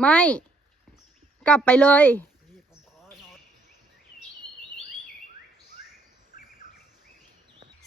ไม่ กลับไปเลย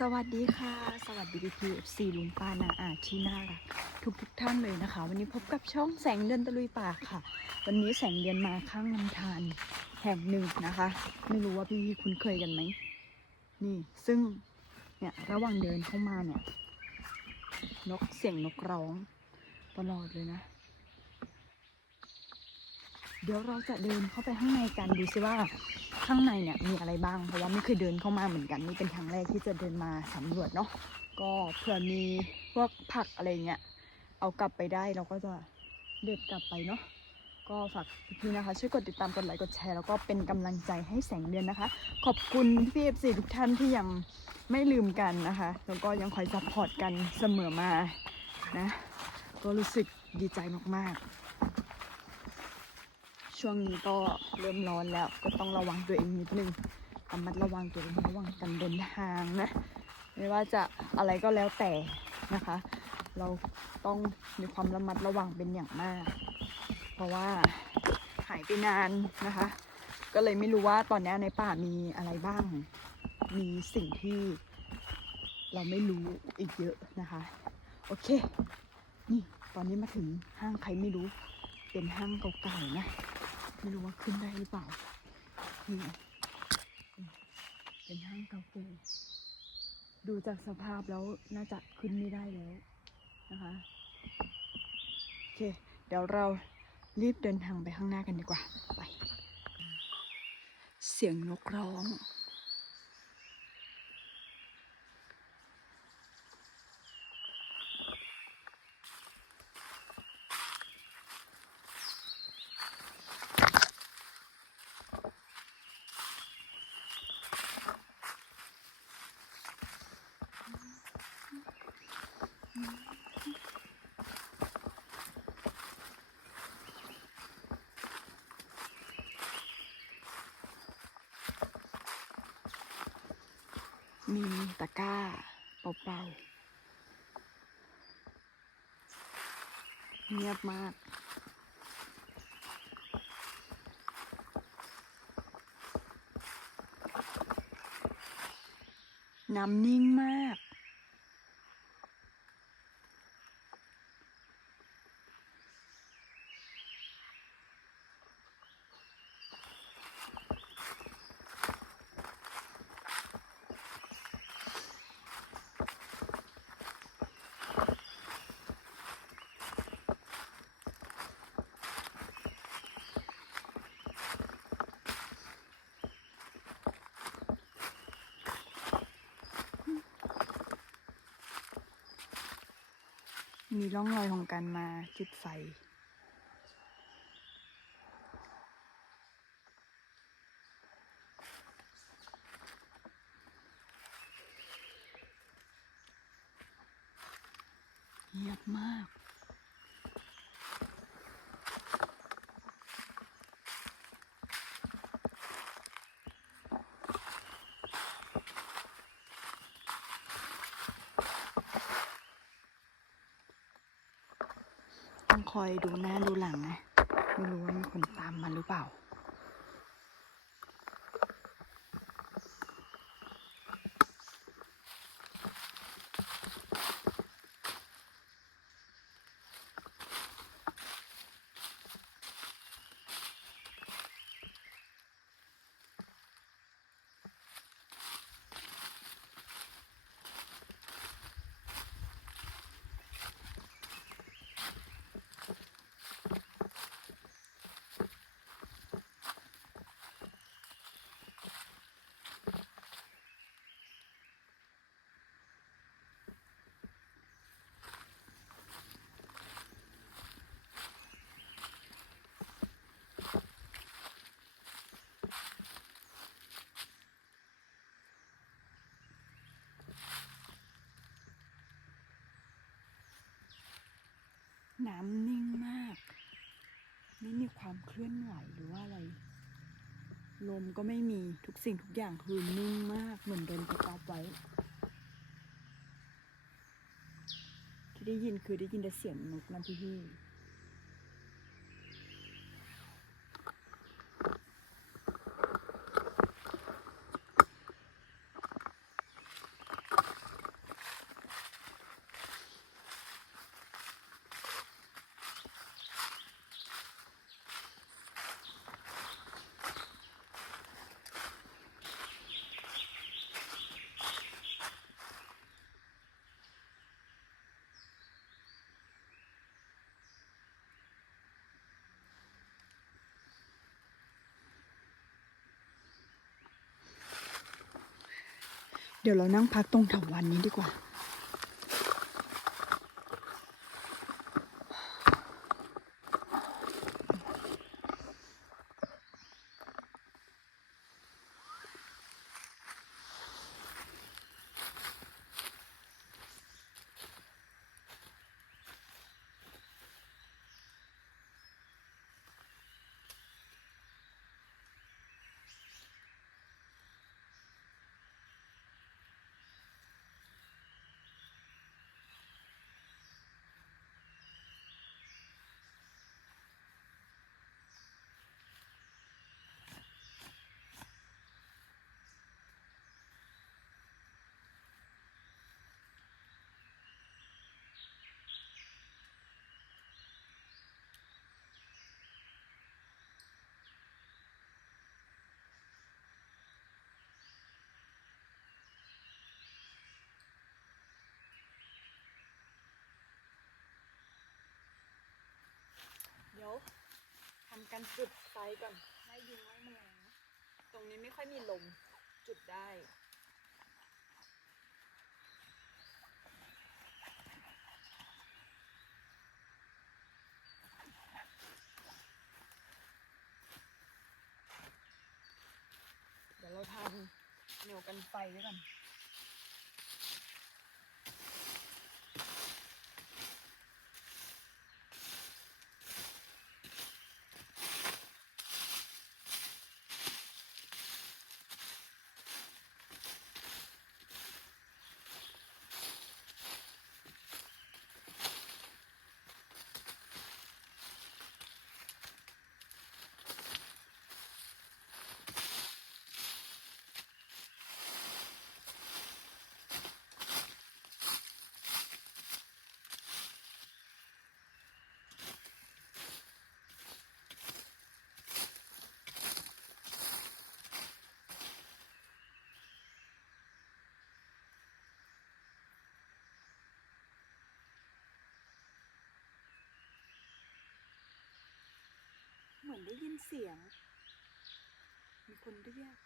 สวัสดีค่ะ สวัสดีพี่พีเอฟซีลุงป้านาอาที่น่ารักทุกทุกท่านเลยนะคะ วันนี้พบกับช่องแสงเดือนตะลุยป่าค่ะ วันนี้แสงเดือนมาข้างลำธารแห่งหนึ่งนะคะ ไม่รู้ว่าพี่พี่ๆคุ้นเคยกันไหมนี่ซึ่งเนี่ยระหว่างเดินเข้ามาเนี่ยนกเสียงนกร้องตลอดเลยนะ เดี๋ยวเราจะเดินเข้าไปข้างในกันดูซิว่าข้างในเนี่ยมีอะไรบ้างเพราะว่าไม่เคยเดินเข้ามาเหมือนกันนี่เป็นครั้งแรกที่จะเดินมาสำรวจเนาะก็เผื่อมีพวกผักอะไรเงี้ยเอากลับไปได้เราก็จะเด็ดกลับไปเนาะก็ฝากพี่ๆนะคะช่วยกดติดตามกดไลค์กดแชร์แล้วก็เป็นกำลังใจให้แสงเดือนนะคะ ขอบคุณพี่เอฟซีทุกท่านที่ยังไม่ลืมกันนะคะ แล้วก็ยังคอยซัพพอร์ตกันเสมอมานะก็รู้สึกดีใจมากๆ ช่วงนี้ก็เริ่มร้อนแล้ว ก็ต้องระวังตัวเองนิดนึงระมัดระวังตัวเองระวังกันเดินทางนะ ไม่ว่าจะอะไรก็แล้วแต่นะคะ เราต้องมีความระมัดระวังเป็นอย่างมาก เพราะว่าหายไปนานนะคะ ก็เลยไม่รู้ว่าตอนนี้ในป่ามีอะไรบ้าง มีสิ่งที่เราไม่รู้อีกเยอะนะคะ โอเค นี่ตอนนี้มาถึงห้างใครไม่รู้ เป็นห้างเก่าๆนะ ไม่รู้ว่าขึ้นได้หรือเปล่านี่เป็นห้างเก่าแก่ดูจากสภาพแล้วน่าจะขึ้นไม่ได้แล้วนะคะโอเค เดี๋ยวเรารีบเดินทางไปข้างหน้ากันดีกว่า ไป เสียงนกร้อง มีตะกร้าเปล่าๆเงียบมาก น้ำนิ่งมาก มีร่องรอยของการมาจุดไฟ เงียบมาก ต้อง คอยดูหน้าดูหลังนะ ไม่รู้ว่ามีคนตามมาหรือเปล่า น้ำนิ่งมาก ไม่มีความเคลื่อนไหวหรือว่าอะไร ลมก็ไม่มีทุกสิ่งทุกอย่างคือนิ่งมากเหมือนโดนประตอบไว้ ที่ได้ยินคือได้ยินแต่เสียงนกนะพี่พี่ เดี๋ยวเรานั่งพักตรงเถาวันนี้ดีกว่า การจุดไฟก่อนไล่ยุงไล่แมลงนะตรงนี้ไม่ค่อยมีลมจุดได้เดี๋ยวเราทำแนวกันไฟไว้ก่อน ได้ยินเสียง มีคนเรียก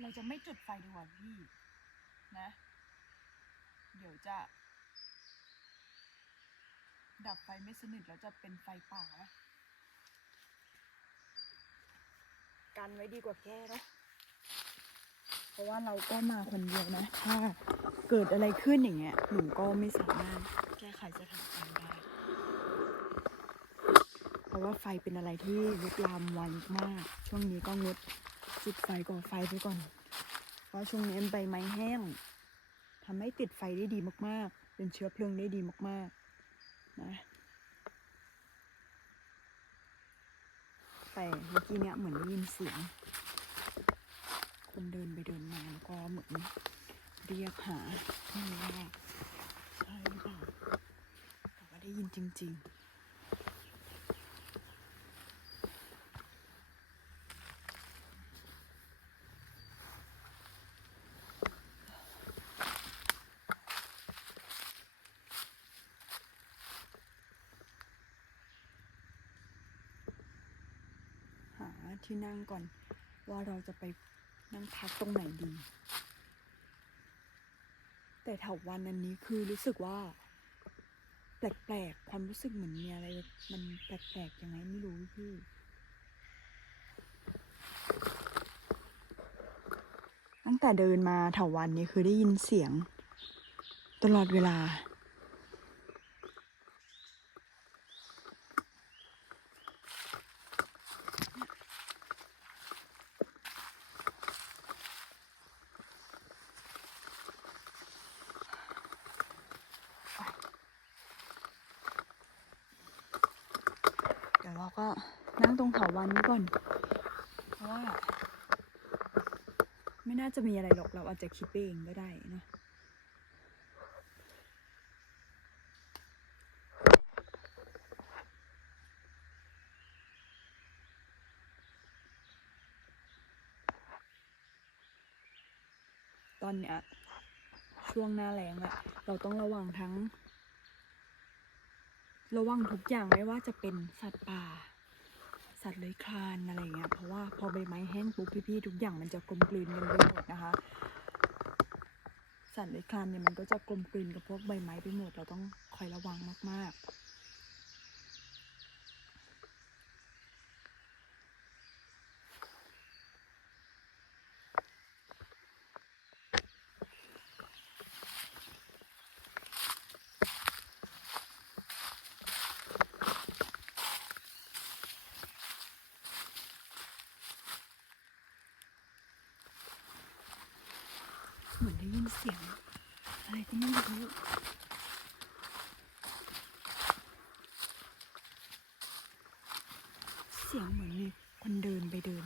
เราจะไม่จุดไฟดีกว่าพี่นะ เดี๋ยวจะ ดับไฟไม่สนิทแล้วจะเป็นไฟป่านะกันไว้ดีกว่าแก้เนาะเพราะว่าเราก็มาคนเดียวนะ ถ้าเกิดอะไรขึ้นอย่างเงี้ยหนูก็ไม่สามารถแก้ไขสถานการณ์ได้ เพราะว่าไฟเป็นอะไรที่ลุกลามไวมาก ช่วงนี้ก็งด จุดไฟก่อไฟไปก่อน เพราะช่วงนี้ใบไม้แห้งทำให้ติดไฟได้ดีมากๆ เป็นเชื้อเพลิงได้ดีมากๆ นะแต่เมื่อกี้เนี่ยเหมือนได้ยินเสียง คนเดินไปเดินมาแล้วก็เหมือนเรียกหาไม่รู้ว่าใช่หรือเปล่าแต่ว่าได้ยินจริง ๆ หา ที่นั่งก่อน ว่าเราจะไปนั่งพักตรงไหนดี แต่แถววันอันนี้คือรู้สึกว่า แปลกๆ ความรู้สึกเหมือนมีอะไร มันแปลกๆยังไงไม่รู้พี่ตั้งแต่เดินมาแถววันนี้คือได้ยินเสียง ตลอดเวลา นั่งตรงเขาวันนี้ก่อน เพราะว่า ไม่น่าจะมีอะไรหรอกเราอาจจะคิดเองก็ได้นะตอนเนี้ยช่วงหน้าแล้งอะเราต้องระวังทั้ง ระวังทุกอย่างไม่ว่าจะเป็นสัตว์ป่า สัตว์เลื้อยคลานอะไรเงี้ยเพราะว่าพอใบไม้แห้งปุ๊บพี่ๆทุกอย่างมันจะกลมกลืนกันไปหมดนะคะ สัตว์เลื้อยคลานเนี่ยมันก็จะกลมกลืนกับพวกใบไม้ไปหมดเราต้องคอยระวังมากๆ เหมือนได้ยินเสียงอะไรก็ไม่รู้เสียงเหมือนมีคนเดินไปเดิน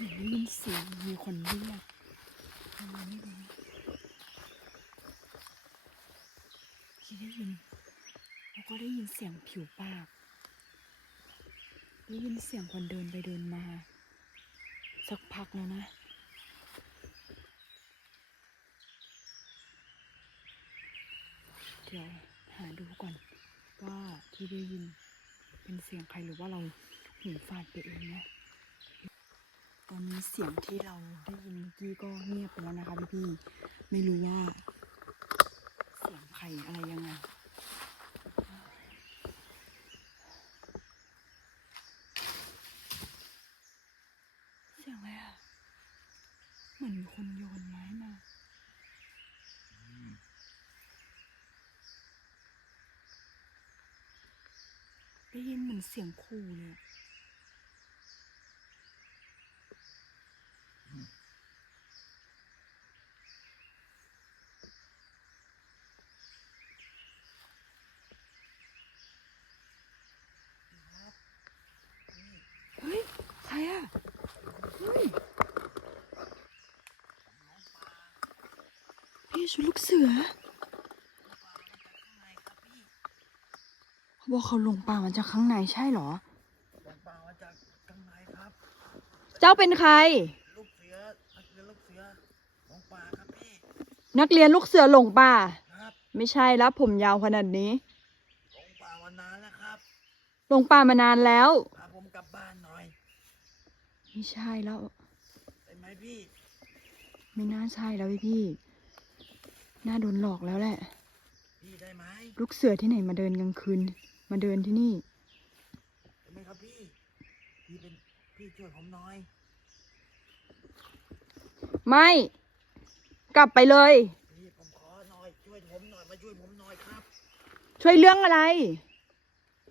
ได้ยินเสียงมีคนเรียกอะไรไม่รู้ที่ได้ยินแล้วก็ได้ยินเสียงผิวปาก ได้ยินเสียงคนเดินไปเดินมา สักพักแล้วนะเดี๋ยวหาดูก่อนว่าที่ได้ยินเป็นเสียงใครหรือว่าเราหูฝาดไปเองนะ ตอนนี้เสียงที่เราได้ยินเมื่อกี้ก็เงียบไปแล้วนะคะพี่พี่ๆไม่รู้ว่า เสียงใครอะไรยังไงเสียงอะไรอะเหมือนมีคนโยนไม้มาได้ยินเหมือนเสียงขู่เลยอะเฮ้ย ใครอะเฮ้ย พี่ ชุดลูกเสือเขาบอกเขาหลงป่ามาจากข้างในใช่เหรอหลงป่ามาจากข้างในครับ เจ้าเป็นใคร ลูกเสือนักเรียนลูกเสือหลงป่าครับพี่ นักเรียนลูกเสือหลงป่า ครับไม่ใช่แล้วผมยาวขนาดนี้หลงป่ามานานแล้วครับหลงป่ามานานแล้ว พาผมกลับบ้านหน่อยไม่ใช่แล้ว ได้ไหมพี่ ไม่น่าใช่แล้วพี่พี่ น่าโดนหลอกแล้วแหละ พี่ได้ไหมลูกเสือที่ไหนมาเดินกลางคืน มาเดินที่นี่ ได้ไหมครับพี่ พี่เป็นพี่ช่วยผมหน่อยไม่ กลับไปเลย พี่ผมขอหน่อยช่วยผมหน่อยมาช่วยผมหน่อยครับช่วยเรื่องอะไร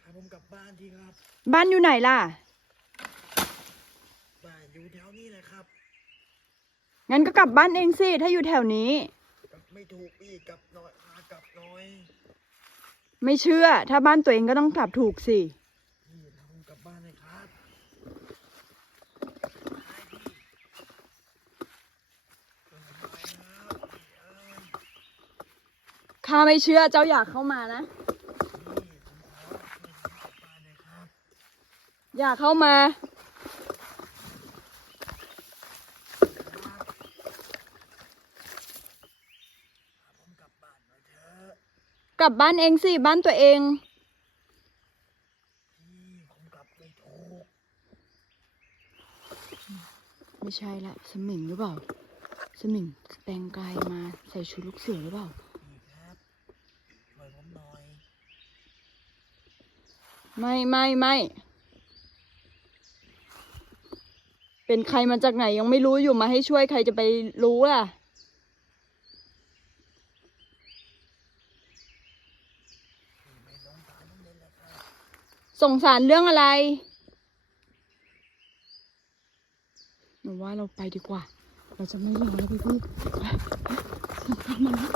พาผมกลับบ้านทีครับ บ้านอยู่ไหนล่ะ บ้านอยู่แถวนี้เลยครับ งั้นก็กลับบ้านเองสิ ถ้าอยู่แถวนี้กลับ ไม่ถูกพี่กลับหน่อยพากลับหน่อยไม่เชื่อ ถ้าบ้านตัวเองก็ต้องกลับถูกสิ พี่พาผมกลับบ้านเลยครับได้พี่ช่วยผมหน่อยนะครับพี่เอ้ยข้าไม่เชื่อเจ้าอยากเข้ามานะ พี่ผมขอช่วยผมกลับบ้านเลยครับ อยากเข้ามา กลับบ้านเองสิบ้านตัวเองไม่ใช่ละสมิงหรือเปล่า สมิงแต่งกายมาใส่ชุดลูกเสือหรือเปล่าไม่ไม่ไม่เป็นใครมาจากไหนยังไม่รู้อยู่มาให้ช่วยใครจะไปรู้ล่ะ สงสารเรื่องอะไรหนูว่าเราไปดีกว่า เราจะไม่รอแล้วพี่พี่มันมา